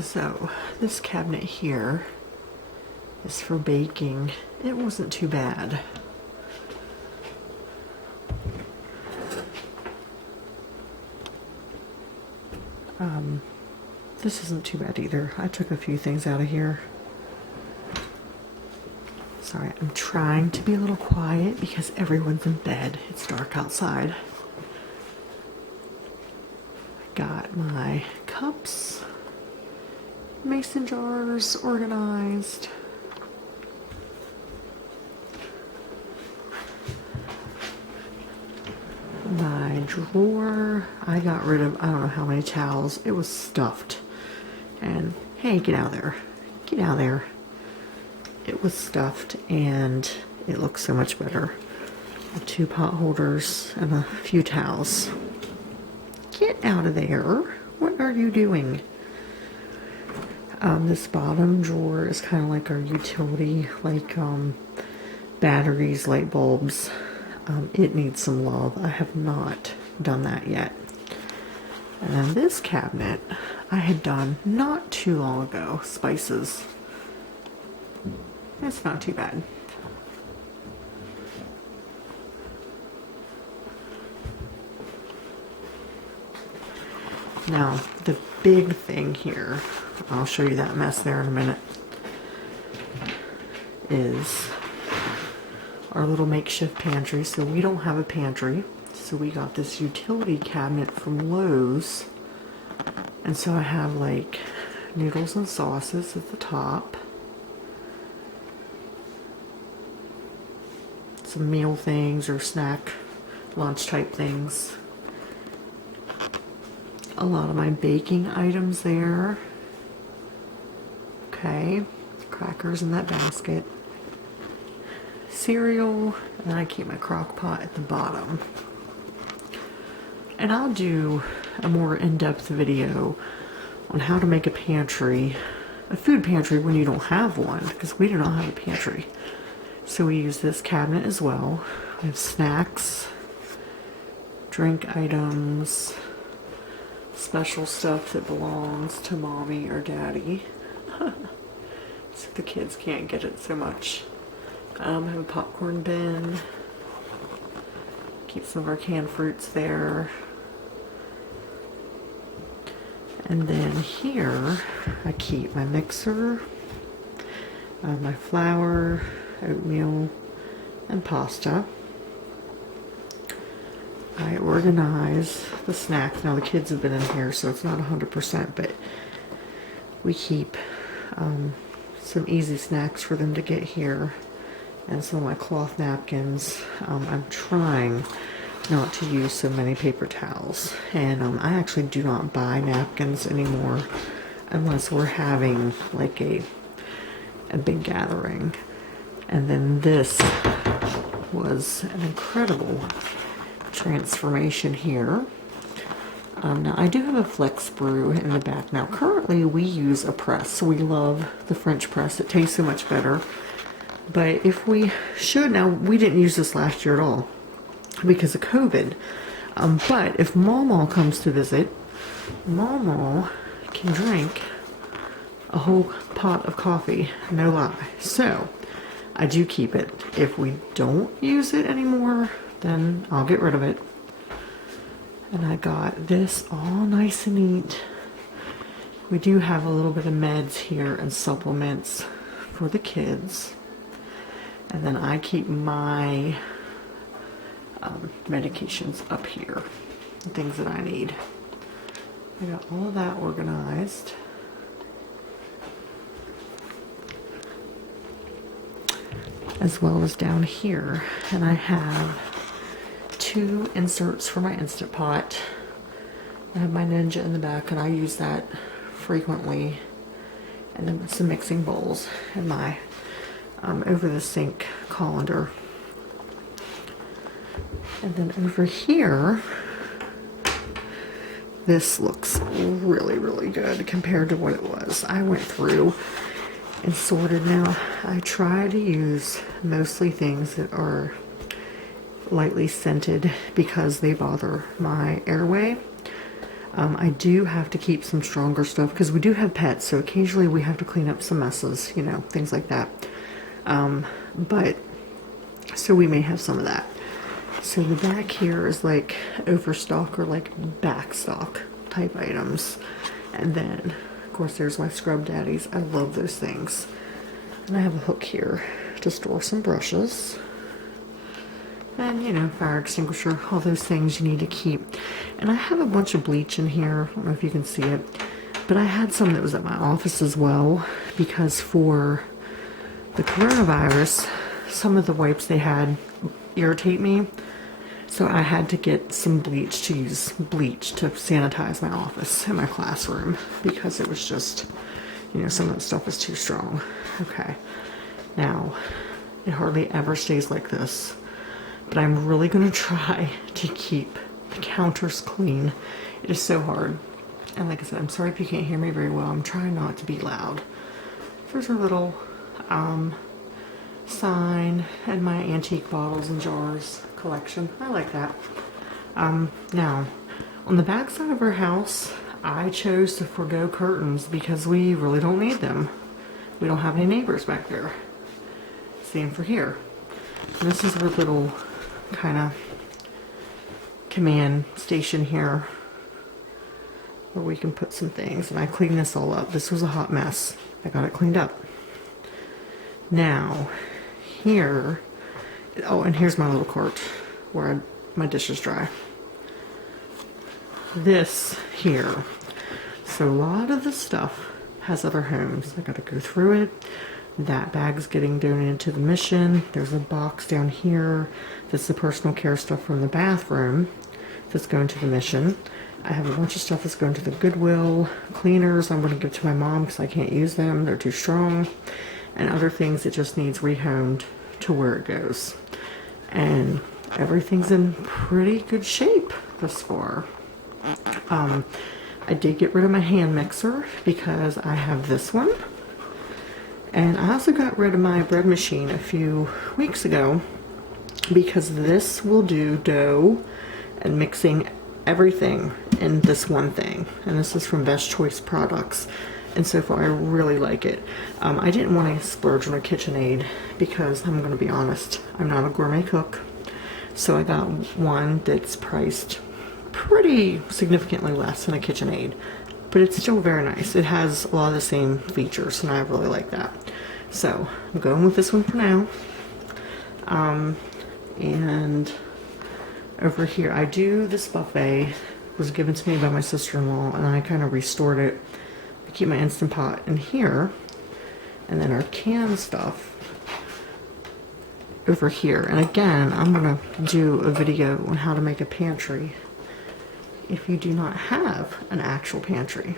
So this cabinet here is for baking. It wasn't too bad. This isn't too bad either. I took a few things out of here. Sorry, I'm trying to be a little quiet because everyone's in bed. It's dark outside. I got my cups, mason jars organized. My drawer, I got rid of, I don't know how many towels. It was stuffed. And hey, get out of there. Get out of there. It was stuffed and it looks so much better. 2 pot holders and a few towels. Get out of there. What are you doing? This bottom drawer is kind of like our utility, like batteries, light bulbs. It needs some love. I have not done that yet. And then this cabinet I had done not too long ago. Spices. It's not too bad. Now, the big thing here, I'll show you that mess there in a minute, is our little makeshift pantry. So we don't have a pantry. So we got this utility cabinet from Lowe's. And so I have like noodles and sauces at the top. Some meal things or snack, lunch type things. A lot of my baking items there. Okay, crackers in that basket. Cereal, and I keep my crock pot at the bottom. And I'll do a more in-depth video on how to make a pantry, a food pantry when you don't have one, because we do not have a pantry. So we use this cabinet as well. We have snacks, drink items, special stuff that belongs to mommy or daddy. So the kids can't get it so much. I have a popcorn bin. Keep some of our canned fruits there. And then here I keep my mixer, my flour, oatmeal, and pasta. I organize the snacks. Now the kids have been in here, so it's not 100%, but we keep some easy snacks for them to get here. And some of my cloth napkins. I'm trying not to use so many paper towels. And I actually do not buy napkins anymore unless we're having like a big gathering. And then this was an incredible transformation here. Now I do have a flex brew in the back. Now currently we use a press. We love the French press. It tastes so much better. But if we should, now we didn't use this last year at all because of COVID. But if Mama comes to visit, Mama can drink a whole pot of coffee, no lie. So I do keep it. If we don't use it anymore, then I'll get rid of it. And I got this all nice and neat. We do have a little bit of meds here and supplements for the kids. And then I keep my medications up here, the things that I need. I got all of that organized. As well as down here. And I have 2 inserts for my Instant Pot. I have my Ninja in the back and I use that frequently. And then some mixing bowls and my over the sink colander. And then over here, this looks really, really good compared to what it was. I went through and sorted. Now I try to use mostly things that are lightly scented because they bother my airway. I do have to keep some stronger stuff because we do have pets, so occasionally we have to clean up some messes, you know, things like that. But so we may have some of that. So the back here is like overstock or like back stock type items. And then, of course, there's my scrub daddies. I love those things. And I have a hook here to store some brushes. And, you know, fire extinguisher, all those things you need to keep. And I have a bunch of bleach in here. I don't know if you can see it. But I had some that was at my office as well. Because for the coronavirus, some of the wipes they had irritate me. So I had to get some bleach to use bleach to sanitize my office and my classroom. Because it was just, you know, some of the stuff was too strong. Okay. Now, it hardly ever stays like this. But I'm really going to try to keep the counters clean. It is so hard. And like I said, I'm sorry if you can't hear me very well. I'm trying not to be loud. There's a little sign and my antique bottles and jars collection. I like that. Now, on the back side of our house, I chose to forgo curtains because we really don't need them. We don't have any neighbors back there. Same for here. And this is our little kind of command station here where we can put some things. And I cleaned this all up. This was a hot mess. I got it cleaned up. Now, here, oh, and here's my little cart where my dishes dry. This here. So a lot of the stuff has other homes. I gotta go through it. That bag's getting donated to the mission. There's a box down here that's the personal care stuff from the bathroom that's going to the mission. I have a bunch of stuff that's going to the Goodwill. Cleaners I'm going to give to my mom because I can't use them. They're too strong. And other things that just needs rehomed to where it goes. And everything's in pretty good shape thus far. I did get rid of my hand mixer because I have this one. And I also got rid of my bread machine a few weeks ago because this will do dough and mixing everything in this one thing. And this is from Best Choice Products. And so far I really like it. I didn't want to splurge on a KitchenAid because I'm going to be honest, I'm not a gourmet cook. So I got one that's priced pretty significantly less than a KitchenAid. But it's still very nice. It has a lot of the same features and I really like that. So I'm going with this one for now. And over here, this buffet was given to me by my sister-in-law and I kind of restored it. I keep my Instant Pot in here. And then our canned stuff over here. And again, I'm going to do a video on how to make a pantry if you do not have an actual pantry.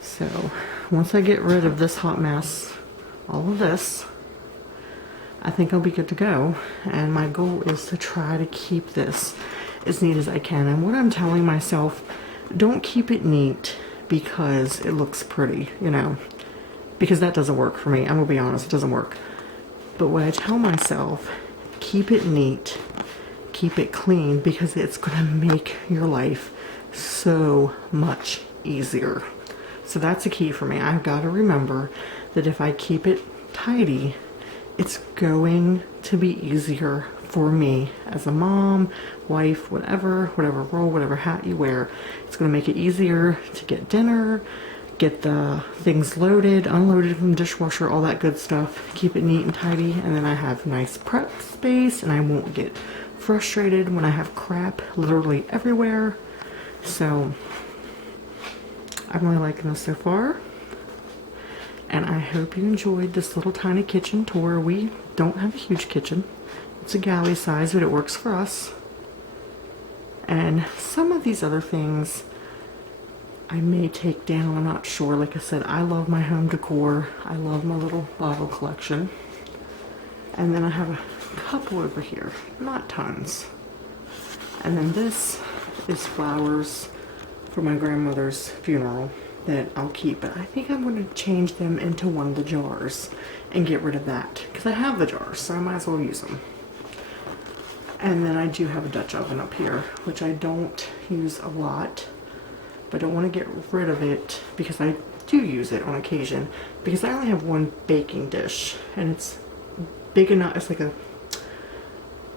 So once I get rid of this hot mess, all of this, I think I'll be good to go. And my goal is to try to keep this as neat as I can. And what I'm telling myself, don't keep it neat because it looks pretty, you know, because that doesn't work for me. I'm gonna be honest, it doesn't work. But what I tell myself, keep it neat, keep it clean, because it's gonna make your life so much easier. So that's a key for me. I've got to remember that if I keep it tidy, it's going to be easier for me as a mom, wife, whatever role, whatever hat you wear. It's going to make it easier to get dinner, get the things loaded, unloaded from the dishwasher, all that good stuff. Keep it neat and tidy, and then I have nice prep space, and I won't get frustrated when I have crap literally everywhere. So I'm really liking this so far. And I hope you enjoyed this little tiny kitchen tour. We don't have a huge kitchen. It's a galley size, but it works for us. And some of these other things I may take down, I'm not sure. Like I said, I love my home decor. I love my little bottle collection. And then I have a couple over here, not tons. And then this is flowers for my grandmother's funeral that I'll keep, but I think I'm going to change them into one of the jars and get rid of that because I have the jars, so I might as well use them. And then I do have a Dutch oven up here, which I don't use a lot, but I don't want to get rid of it because I do use it on occasion, because I only have one baking dish and it's big enough. It's like a,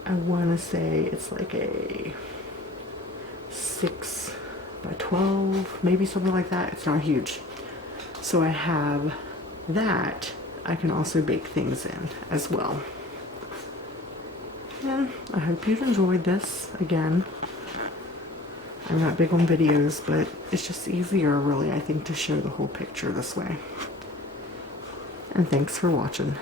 I want to say it's like a 6 by 12, maybe something like that. It's not huge. So I have that. I can also bake things in as well. And I hope you've enjoyed this. Again, I'm not big on videos, but it's just easier, really, I think, to show the whole picture this way. And thanks for watching.